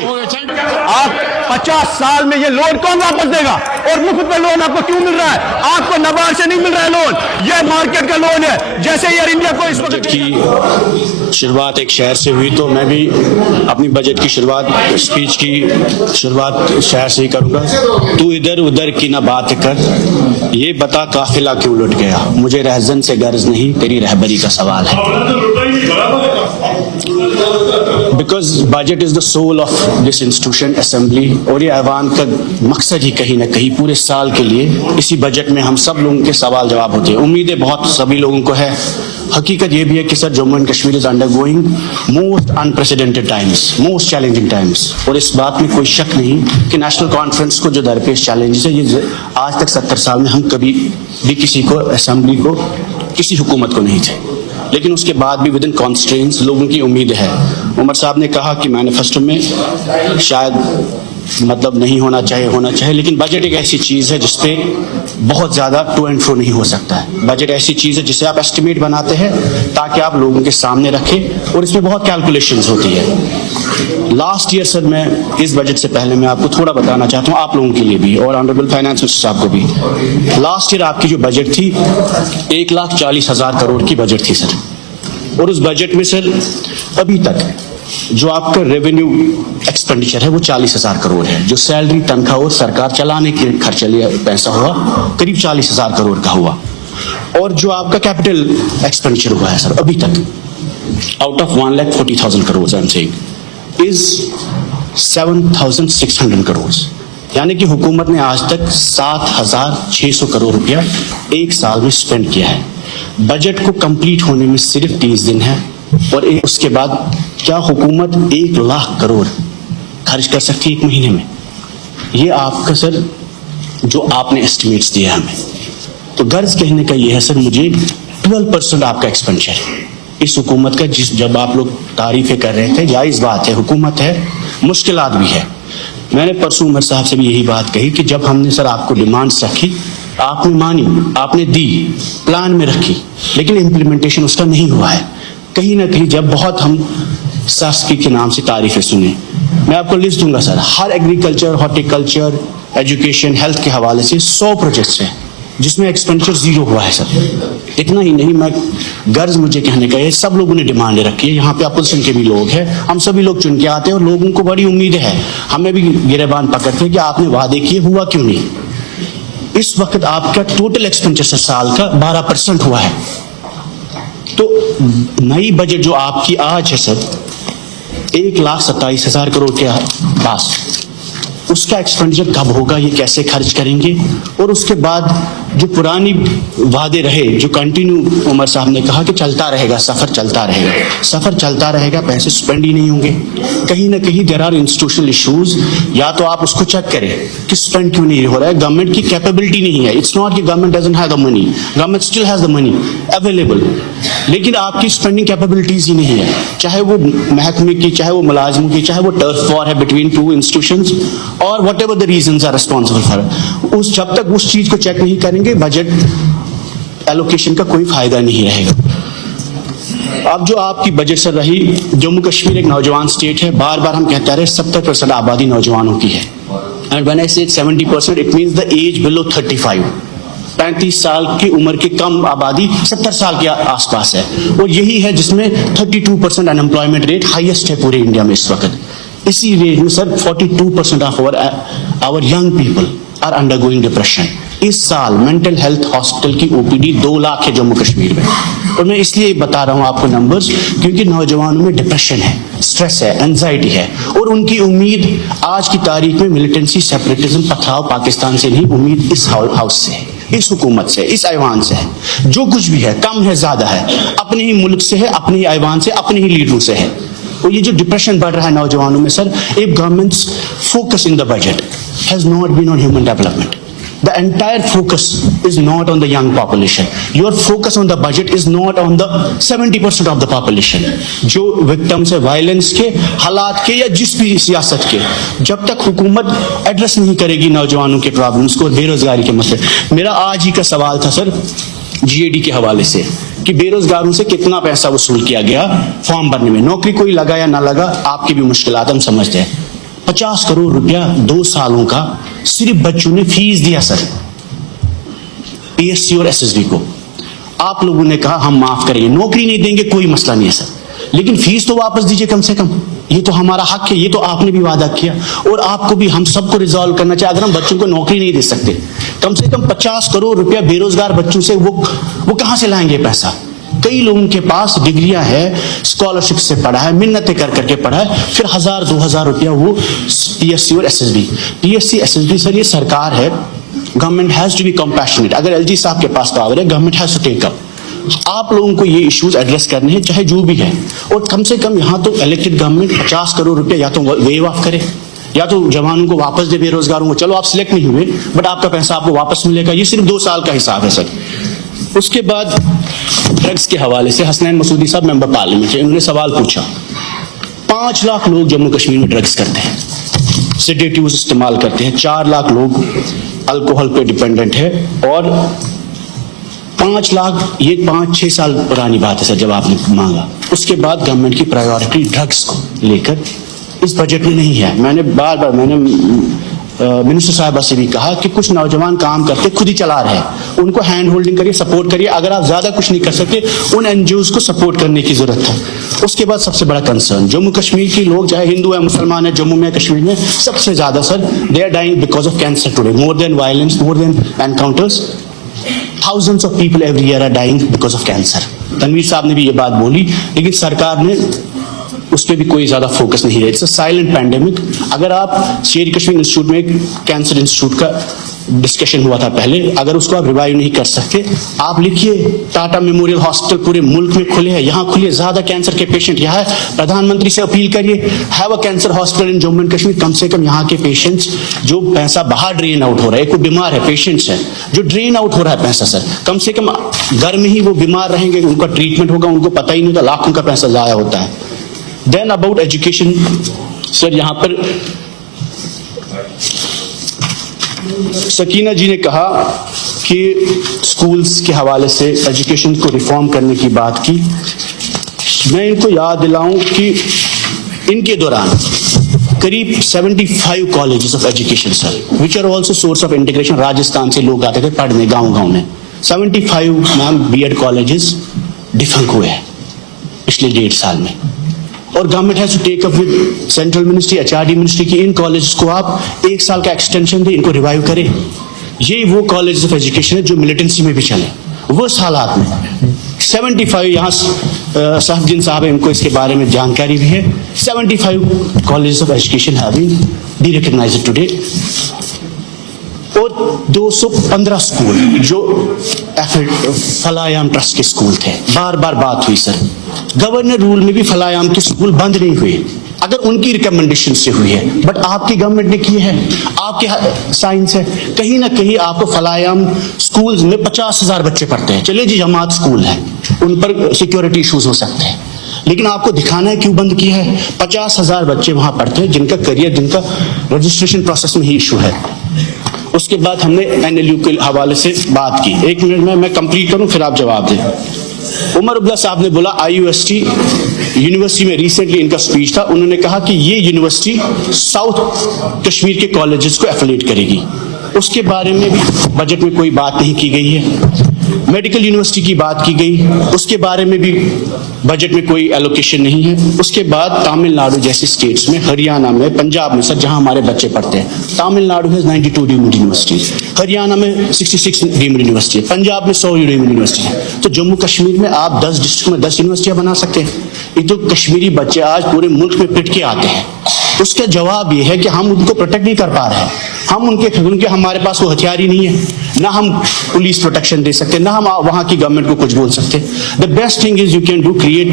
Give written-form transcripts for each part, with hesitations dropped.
आप 50 साल में ये लोन कौन वापस देगा? और मुफ्त में लोन आपको क्यों मिल रहा है? आपको नबार्ड से नहीं मिल रहा है लोन, ये मार्केट का लोन है। जैसे एयर इंडिया को इस वक्त की शुरुआत एक शहर से हुई, तो मैं भी अपनी बजट की शुरुआत, स्पीच की शुरुआत शहर से ही करूंगा। तू इधर उधर की ना बात कर, ये बता काफिला क्यों लुट गया, मुझे रहजन से गर्ज नहीं, तेरी रहबरी का सवाल है। Because budget is the soul of this institution assembly, और ये ऐवान का मकसद ही कहीं ना कहीं पूरे साल के लिए इसी बजट में हम सब लोगों के सवाल जवाब होते हैं। उम्मीदें बहुत सभी लोगों को है। हकीकत ये भी है कि sir Jammu and Kashmir is undergoing most unprecedented times, most challenging times, और इस बात में कोई शक नहीं कि नेशनल कॉन्फ्रेंस को जो दरपेश चैलेंजेस है, ये आज तक 70 साल में हम कभी भी किसी को, असेंबली को, किसी हुकूमत को नहीं थे। लेकिन उसके बाद भी विद इन कॉन्स्ट्रेंट्स लोगों की उम्मीद है। उमर साहब ने कहा कि मैनिफेस्टो में शायद मतलब नहीं होना चाहिए, लेकिन बजट एक ऐसी चीज है जिसपे बहुत ज्यादा टू एंड फ्रो नहीं हो सकता है। बजट ऐसी चीज है जिसे आप एस्टिमेट बनाते हैं ताकि आप लोगों के सामने रखें, और इसमें बहुत कैलकुलेशंस होती है। लास्ट ईयर सर, मैं इस बजट से पहले मैं आपको थोड़ा बताना चाहता हूँ, आप लोगों के लिए भी और ऑनरेबल फाइनेंस मिनिस्टर साहब को भी। लास्ट ईयर आपकी जो बजट थी 1,40,000 करोड़ की बजट थी सर, और उस बजट में सर अभी तक जो आपका रेवेन्यू एक्सपेंडिचर है वो 40,000 करोड़ है। जो सैलरी, तनख्वाह और सरकार चलाने के खर्चे लिए पैसा हुआ करीब 40,000 करोड़ का हुआ। और जो आपका कैपिटल एक्सपेंडिचर हुआ है सर अभी तक, out of 1,40,000 crore I am saying is 7,600 crore, यानी कि हुकूमत ने आज तक 7,600 करोड़ रुपया एक साल में स्पेंड किया है। बजट को कंप्लीट होने में सिर्फ 30 दिन है, और उसके बाद क्या हुकूमत 1,00,000 करोड़ खर्च कर सकती है एक महीने में? ये आपका सर जो आपने एस्टिमेट्स दिया हमें, तो गर्ज कहने का ये है सर, मुझे 12% आपका एक्सपेंडिचर इस हुकूमत का, जब आप लोग तारीफें कर रहे थे, जायज बात है, हुकूमत है, मुश्किलात भी है। मैंने परसों उमर साहब से भी यही बात कही कि जब हमने सर आपको डिमांड्स रखी, आपने मानी, आपने दी, प्लान में रखी, लेकिन इम्प्लीमेंटेशन उसका नहीं हुआ है। कहीं ना कहीं जब बहुत हम शासकी के नाम से तारीफें सुने, मैं आपको लिस्ट दूंगा सर, हर एग्रीकल्चर, हॉर्टिकल्चर, एजुकेशन, हेल्थ के हवाले से 100 प्रोजेक्ट्स हैं जिसमें एक्सपेंडिचर 0 हुआ है सर। इतना ही नहीं, मैं गर्ज मुझे कहने का है, सब लोगों ने डिमांड रखी है, यहाँ पे अपोजिशन के भी लोग हैं, हम सभी लोग चुन के आते हैं, और लोगों को बड़ी उम्मीद है, हमें भी गिरेबान पकड़ते हैं कि आपने वादे किए, हुआ क्यों नहीं? इस वक्त आपका टोटल एक्सपेंडिचर साल का 12% हुआ है। तो नई बजट जो आपकी आज है सर 1,27,000 करोड़ के पास, उसका एक्सपेंडिचर कब होगा, ये कैसे खर्च करेंगे? और उसके बाद जो पुरानी वादे रहे, जो कंटिन्यू उमर साहब ने कहा कि चलता रहेगा, सफर चलता रहेगा, सफर चलता रहेगा, पैसे स्पेंड ही नहीं होंगे। कहीं ना कहीं देयर आर इंस्टीट्यूशनल इश्यूज, या तो आप उसको चेक करें कि स्पेंड क्यों नहीं हो रहा है। गवर्नमेंट की कैपेबिलिटी नहीं है, इट्स नॉट कि government doesn't have the money, government still has the money available, लेकिन आपकी स्पेंडिंग कैपेबिलिटीज ही नहीं है, चाहे वो महकमे की, चाहे वो मुलाजिमों की, चाहे वो टर्फ वॉर है बिटवीन टू इंस्टीट्यूशंस, और whatever the reasons are responsible for, उस जब तक उस चीज को चेक नहीं करेंगे, बजट एलोकेशन का कोई फायदा नहीं रहेगा। अब जो आपकी बजट से रही, जम्मू कश्मीर एक नौजवान स्टेट है, बार बार हम कहते रहे 70% आबादी नौजवानों की है, and when I say 70% it means the age below 35, 35 साल की उम्र की कम आबादी 70 साल के आसपास है, और यही है जिसमें 32% अनएम्प्लॉयमेंट रेट हाईएस्ट है पूरे इंडिया में इस वक्त। इसी रेट में sir 42% of our young people are undergoing depression. इस साल मेंटल हेल्थ हॉस्पिटल की ओपीडी 2 लाख है जम्मू कश्मीर में, और मैं इसलिए बता रहा हूं आपको नंबर्स, क्योंकि नौजवानों में डिप्रेशन है, स्ट्रेस है, एंजाइटी है, और उनकी उम्मीद आज की तारीख में मिलिटेंसी, सेपरेटिज्म, पथराव पाकिस्तान से नहीं, उम्मीद इस हाउस से है, इस हुकूमत से, इस ऐवान से है। जो कुछ भी है, कम है, ज्यादा है, अपने ही मुल्क से है, अपने ही ऐवान से, अपने ही लीडरों से है। और ये जो डिप्रेशन बढ़ रहा है नौजवानों में sir, if government's focus in the budget has not been on human development, the entire focus is not on the young population, your focus on the budget is not on the 70% of the population जो victims है violence के, हालात के, या जिस भी सियासत के। जब तक हुकूमत एड्रेस नहीं करेगी नौजवानों के प्रॉब्लम्स को, बेरोजगारी के मसले। मेरा आज ही का सवाल था सर GAD के हवाले से कि बेरोजगारों से कितना पैसा वसूल किया गया फॉर्म भरने में, नौकरी कोई लगा या ना लगा, आपकी भी मुश्किलात हम समझते हैं, 50 करोड़ रुपया 2 सालों का सिर्फ बच्चों ने फीस दिया सर, पीएससी और एसएसबी को। आप लोगों ने कहा हम माफ करेंगे, नौकरी नहीं देंगे, कोई मसला नहीं है सर, लेकिन फीस तो वापस दीजिए कम से कम, ये तो हमारा हक है, ये तो आपने भी वादा किया और आपको भी हम सबको रिजॉल्व करना चाहिए। अगर हम बच्चों को नौकरी नहीं दे सकते, कम से कम 50 करोड़ रुपया बेरोजगार बच्चों से वो कहां से लाएंगे पैसा? कई लोगों के पास डिग्रियां है, स्कॉलरशिप से पढ़ा है, मिन्नतें कर करके पढ़ा है, फिर 1000-2000 रुपया वो पीएससी और एसएसबी। पीएससी एसएसबी सर ये सरकार है, government has to be compassionate. अगर एलजी साहब के पास पावर है, government has to take up. आप लोगों को ये इश्यूज एड्रेस करने हैं, चाहे जो भी है, और कम से कम यहां तो इलेक्टेड गवर्नमेंट 50 करोड़ रुपया या तो वेव ऑफ करे या तो जवानों को वापस दे, बेरोजगारों को। चलो आप सिलेक्ट नहीं हुए बट आपका पैसा आपको वापस मिलेगा, ये सिर्फ 2 साल का हिसाब है सर। उसके बाद ड्रग्स के हवाले से हसनैन मसूदी साहब मेंबर पार्लियामेंट है, उन्होंने सवाल पूछा। 5 लाख लोग जम्मू कश्मीर में ड्रग्स करते हैं, सेडेटिव्स इस्तेमाल करते हैं, 4 लाख लोग अल्कोहल पे डिपेंडेंट है और 5 लाख, ये 5-6 साल पुरानी बात है सर जब आपने मांगा। उसके बाद गवर्नमेंट की प्रायोरिटी ड्रग्स को लेकर इस बजट में नहीं है। मैंने बार मिनिस्टर साहबा से भी कहा कि कुछ नौजवान काम करते खुद ही चला रहे हैं, उनको हैंड होल्डिंग करिए, सपोर्ट करिए। अगर आप ज्यादा कुछ नहीं कर सकते, उन एनजीओज को सपोर्ट करने की जरूरत है। उसके बाद सबसे बड़ा कंसर्न, जम्मू कश्मीर के लोग चाहे हिंदू है मुसलमान है, जम्मू में कश्मीर में सबसे ज्यादा sir they are dying because of cancer today, more than violence, more than encounters. Thousands of people every year are dying because of cancer. Tanveer साहब ने भी ये बात बोली, लेकिन सरकार ने उस पर भी कोई ज्यादा फोकस नहीं है। It's a silent pandemic. अगर आप शेर कश्मीर इंस्टीट्यूट में कैंसर इंस्टीट्यूट का डिस्कशन हुआ था पहले, अगर उसको आप रिवाइव नहीं कर सकते, आप लिखिए टाटा मेमोरियल हॉस्पिटल पूरे मुल्क में खुले हैं, यहाँ खुले ज्यादा कैंसर के पेशेंट यहाँ है। प्रधानमंत्री से अपील करिए, have a cancer hospital in Jammu and Kashmir. कम से कम यहाँ के पेशेंट्स जो पैसा बाहर ड्रेन आउट हो रहा है, कोई बीमार है, पेशेंट्स है जो ड्रेन आउट हो रहा है पैसा सर, कम से कम घर में ही वो बीमार रहेंगे, उनका ट्रीटमेंट होगा, उनको पता ही नहीं होता, लाखों का पैसा जाया होता है। देन अबाउट एजुकेशन सर, यहाँ पर सकीना जी ने कहा कि स्कूल्स के हवाले से एजुकेशन को रिफॉर्म करने की बात की। मैं इनको याद दिलाऊं कि इनके दौरान करीब 75 colleges of education sir, which are also source of integration. Rajasthan से लोग आते थे पढ़ने गांव-गांव में। 75 मैम बीएड कॉलेजेस डिफंक हुए हैं पिछले 1.5 साल में, और government has to take up with central ministry, HRD ministry की इन कॉलेजेस को आप 1 साल का एक्सटेंशन दें, इनको रिवाइव करें। ये वो कॉलेजेस ऑफ एजुकेशन है जो मिलिटेंसी में भी चले, वो हालात में 75 यहाँ साहबदीन साहब है, इनको इसके बारे में जानकारी भी है। 75 colleges of education have been recognized today, और 215 स्कूल जो फलायाम ट्रस्ट के स्कूल थे। बार बार बात हुई सर, गवर्नर रूल में भी फलायाम के स्कूल बंद नहीं हुए, अगर उनकी रिकमेंडेशन से हुई है, बट आपकी गवर्नमेंट ने की है, आपके साइंस है। कहीं ना कहीं आपको फलायाम स्कूल्स में 50,000 बच्चे पढ़ते हैं, चलिए जी जमात स्कूल है, उन पर सिक्योरिटी इश्यूज हो सकते हैं, लेकिन आपको दिखाना है क्यों बंद किया है। 50,000 बच्चे वहां पढ़ते हैं जिनका करियर, जिनका रजिस्ट्रेशन प्रोसेस में ही इशू है। उसके बाद हमने एनएलयू के हवाले से बात की। 1 मिनट में मैं कंप्लीट करूं फिर आप जवाब दें। उमर अब्दुल्ला साहब ने बोला आईयूएसटी यूनिवर्सिटी में रिसेंटली इनका स्पीच था, उन्होंने कहा कि ये यूनिवर्सिटी साउथ कश्मीर के कॉलेजेस को एफिलिएट करेगी। उसके बारे में भी बजट में कोई बात नहीं की गई है। मेडिकल यूनिवर्सिटी की बात की गई, उसके बारे में भी बजट में कोई एलोकेशन नहीं है। उसके बाद तमिलनाडु जैसे स्टेट्स में, हरियाणा में, पंजाब में सर जहां हमारे बच्चे पढ़ते हैं, तमिलनाडु है 92 डीम्ड यूनिवर्सिटीज, हरियाणा में 66 डीम्ड यूनिवर्सिटी है, पंजाब में 100 डीम्ड यूनिवर्सिटी है। तो जम्मू कश्मीर में आप 10 डिस्ट्रिक्ट में 10 यूनिवर्सिटियां बना सकते हैं। ये तो कश्मीरी बच्चे आज पूरे मुल्क में पिट के आते हैं। उसका जवाब यह है कि हम उनको प्रोटेक्ट नहीं कर पा रहे हैं, हम उनके हमारे पास वो हथियार ही नहीं है, ना हम पुलिस प्रोटेक्शन दे सकते, ना हम वहां की गवर्नमेंट को कुछ बोल सकते। The best thing is you can do create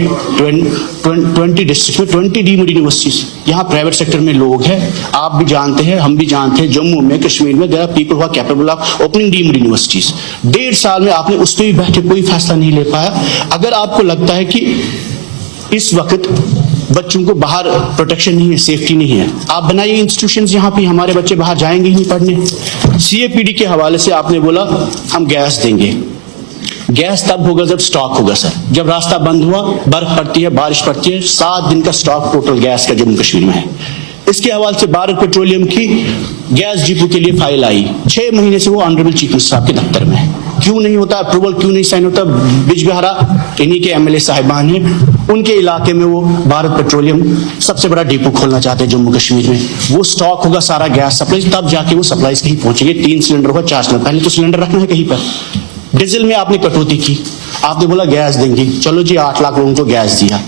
20 district में 20 डीम्ड यूनिवर्सिटीज। यहाँ प्राइवेट सेक्टर में लोग हैं, आप भी जानते हैं, हम भी जानते हैं, जम्मू में, कश्मीर में there are people who are capable of opening deemed universities. 1.5 साल में आपने उस पर भी बैठे कोई फैसला नहीं ले पाया। अगर आपको लगता है कि इस वक्त बच्चों को बाहर प्रोटेक्शन नहीं है, सेफ्टी नहीं है, आप बनाइए इंस्टीट्यूशंस जहां पे हमारे बच्चे बाहर जाएंगे ही नहीं पढ़ने। सीएपीडी के हवाले से आपने बोला हम गैस देंगे, गैस तब होगा जब स्टॉक होगा सर। जब रास्ता बंद हुआ, बर्फ पड़ती है, बारिश पड़ती है, 7 दिन का स्टॉक टोटल गैस का जम्मू कश्मीर में है। इसके हवाले से भारत पेट्रोलियम की गैस डिपो के लिए फाइल आई, 6 महीने से वो ऑनरेबल चीफ मिनिस्टर साहब के दफ्तर में है। क्यों नहीं होता अप्रूवल, क्यों नहीं साइन होता? बिजबिहारा इन्हीं के एमएलए साहिबान हैं, उनके इलाके में वो भारत पेट्रोलियम सबसे बड़ा डिपो खोलना चाहते हैं जम्मू कश्मीर में। वो स्टॉक होगा सारा गैस सप्लाई, तब जाके वो सप्लाईज कहीं पहुंचेंगे। 3 सिलेंडर होगा, 4 सिलेंडर, पहले तो सिलेंडर रखना है कहीं पर। डीजल में आपने कटौती की, आपने बोला गैस देंगे, चलो जी 8 लाख लोगों को गैस दिया,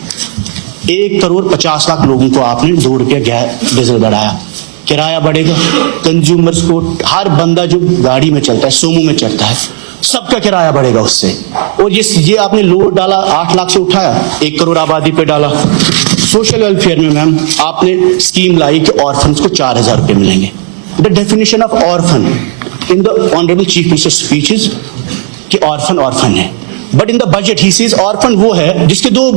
1,50,00,000 लोगों को आपने 2 रुपया गैस डीजल बढ़ाया, किराया बढ़ेगा। कंज्यूमर्स को, हर बंदा जो गाड़ी में चलता है, सोमो में चलता है, सबका किराया बढ़ेगा उससे। और ये आपने लोड डाला, 8 लाख से उठाया, 1 करोड़ आबादी पे डाला। सोशल वेलफेयर में मैम आपने स्कीम लाई कि ऑर्फन्स को 4,000 रुपए मिलेंगे। The definition of orphan in the honourable chief minister speech is कि ऑर्फन ऑर्फन है, but in the budget he says orphan वो है जिसके 2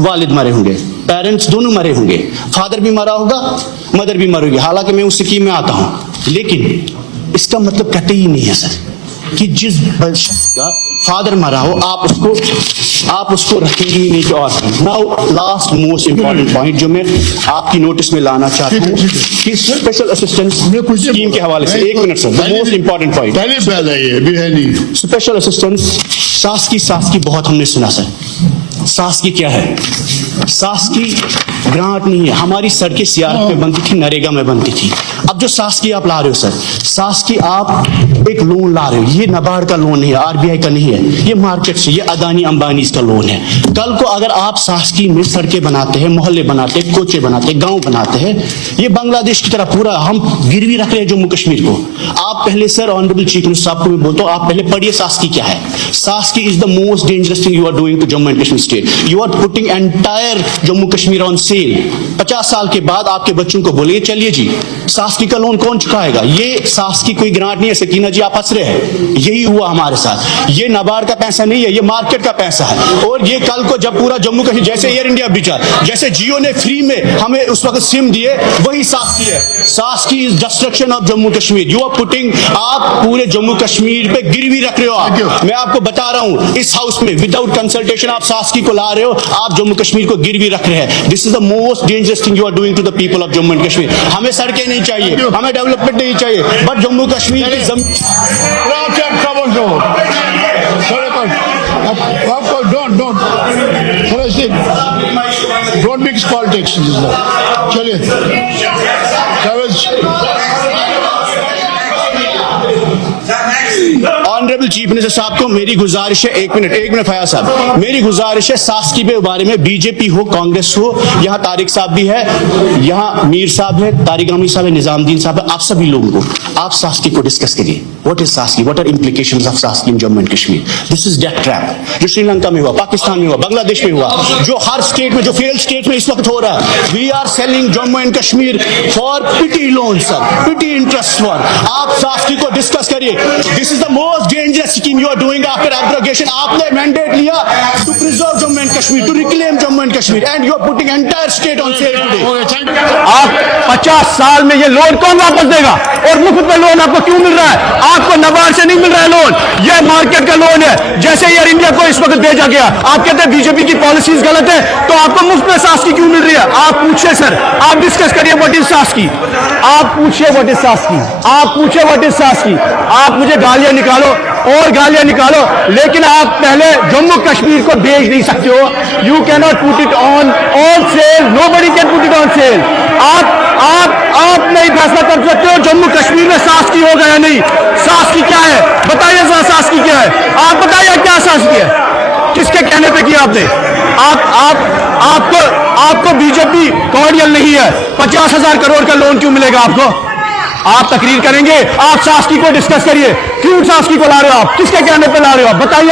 वालिद मरे होंगे, पेरेंट्स दोनों मरे होंगे, फादर भी मरा होगा, मदर भी मरी होगी। हालांकि मैं उस स्कीम में आता हूं, लेकिन इसका मतलब कतई नहीं है सर कि जिस शख्स का फादर मरा हो आप उसको रखेंगे ही नहीं कि orphan. Now last most important point जो मैं आपकी नोटिस में लाना चाहता हूँ कि स्पेशल असिस्टेंस स्कीम के हवाले से, 1 minute sir, most important point, पहले पहले ये भी है नहीं। स्पेशल असिस्टेंस सास की बहुत हमने सुना सर। सास की क्या है? सास की ग्रांट नहीं है, हमारी सड़कें सीआरएफ में बनती थी, नरेगा में बनती थी। अब जो सास की आप ला रहे हो सर, सास की आप एक लोन ला रहे हो, ये नाबार्ड का लोन नहीं है, आरबीआई का नहीं है, ये मार्केट से, ये अदानी अंबानी का लोन है। कल को अगर आप सास की में सड़कें बनाते हैं, मोहल्ले बनाते हैं, कोचे बनाते हैं, गांव बनाते हैं, ये बांग्लादेश की तरह पूरा हम गिरवी रख रहे हैं जम्मू कश्मीर को। आप पहले सर ऑनरेबल चीफ मिनिस्टर साहब को मैं बोलता हूँ, आप पहले पढ़िए सास की क्या है। SASCI is the most dangerous thing you are doing to Jammu and Kashmir state. You are putting entire Jammu Kashmir on sale. 50 साल के बाद आपके बच्चों को बोलिए चलिए जी सास्की का लोन कौन चुकाएगा? ये सास्की कोई ग्रांट नहीं है। सकीना जी आप हंस रहे हैं, यही हुआ हमारे साथ। ये नाबार्ड का पैसा नहीं है, ये मार्केट का पैसा है। और ये कल को जब पूरा जम्मू कश्मीर, जैसे एयर इंडिया बिचा, जैसे जियो ने फ्री में हमें उस वक्त सिम दिए, वही सास्की है। SASCI is destruction of Jammu Kashmir. You are putting, आप पूरे जम्मू कश्मीर पे गिरवी रख रहे हो। आप, मैं आपको बता रहा हूं, इस हाउस में विदाउट कंसल्टेशन आप सास्की को ला रहे हो, आप जम्मू कश्मीर को गिरवी रख रहे हैं। This is the most dangerous thing you are doing to the people of Jammu and Kashmir. हमें सड़कें नहीं चाहिए, हमें डेवलपमेंट नहीं चाहिए, बट जम्मू कश्मीर की डोंट मिक्स पॉलिटिक्स। चलिए ऑनरेबल चीफ मिनिस्टर साहब को मेरी गुजारिश है, एक मिनट फयाज साहब, मेरी गुजारिश है सास्की के बारे में, बीजेपी हो कांग्रेस हो, यहाँ तारिक साहब भी है, यहाँ मीर साहब है, तारिक अमीर साहब है, निजामुद्दीन साहब है, आप सभी लोगों को आप सास्की को डिस्कस करिए। What is SASCI, what are implications of SASCI in Jammu and Kashmir. This is death trap जो श्रीलंका में हुआ, पाकिस्तान में हुआ, बांग्लादेश में हुआ, जो हर स्टेट में, जो फेल्ड स्टेट में इस वक्त हो रहा है। We are selling Jammu and Kashmir for petty loan sir, petty interest for. आप सास्की को डिस्कस करिए। This is the most dangerous scheme you are doing after abrogation. आपने मैंडेट लिया to preserve Jammu and Kashmir, to reclaim Jammu and Kashmir, and you are putting entire state on sale today. आप 50 साल में ये loan कौन वापस देगा? और मुफ्त में लोन आपको क्यों मिल रहा है? आपको नबार्ड से नहीं मिल रहा है लोन, ये मार्केट का लोन है। जैसे एयर इंडिया को इस वक्त भेजा गया, आप कहते हैं बीजेपी की पॉलिसीज गलत है, तो आपको मुफ्त में सास्की क्यों मिल रही है? आप पूछिए सर, आप डिस्कस करिए व्हाट इज सास्की। आप पूछिए व्हाट इज सास्की, आप पूछिए व्हाट इज सास्की। आप मुझे गालियां निकालो और गालियां निकालो, लेकिन आप पहले जम्मू कश्मीर को बेच नहीं सकते हो। You can not put it on sale, nobody can put it on sale. आप नहीं फैसला कर सकते हो जम्मू कश्मीर में सास्की होगा या नहीं। सास्की क्या है बताइए जरा, सास्की क्या है? आप बताइए क्या सास्की है, किसके कहने पे किया आपने? आपको बीजेपी कॉर्डियल नहीं है। 50,000 करोड़ का लोन क्यों मिलेगा आपको? आप तकरीर करेंगे, आप सास्की को डिस्कस करिए। क्यों सास्की को ला रहे हो आप? किसके कहने पे ला रहे हो आप? बताइए।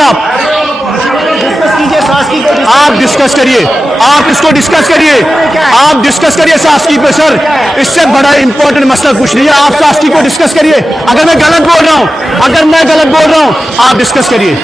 आप डिस्कस करिए, आप इसको डिस्कस करिए, आप डिस्कस करिए सास्की पे सर। इससे बड़ा इंपॉर्टेंट मसला कुछ नहीं है। आप सास्की को डिस्कस करिए। अगर मैं गलत बोल रहा हूं, आप डिस्कस करिए।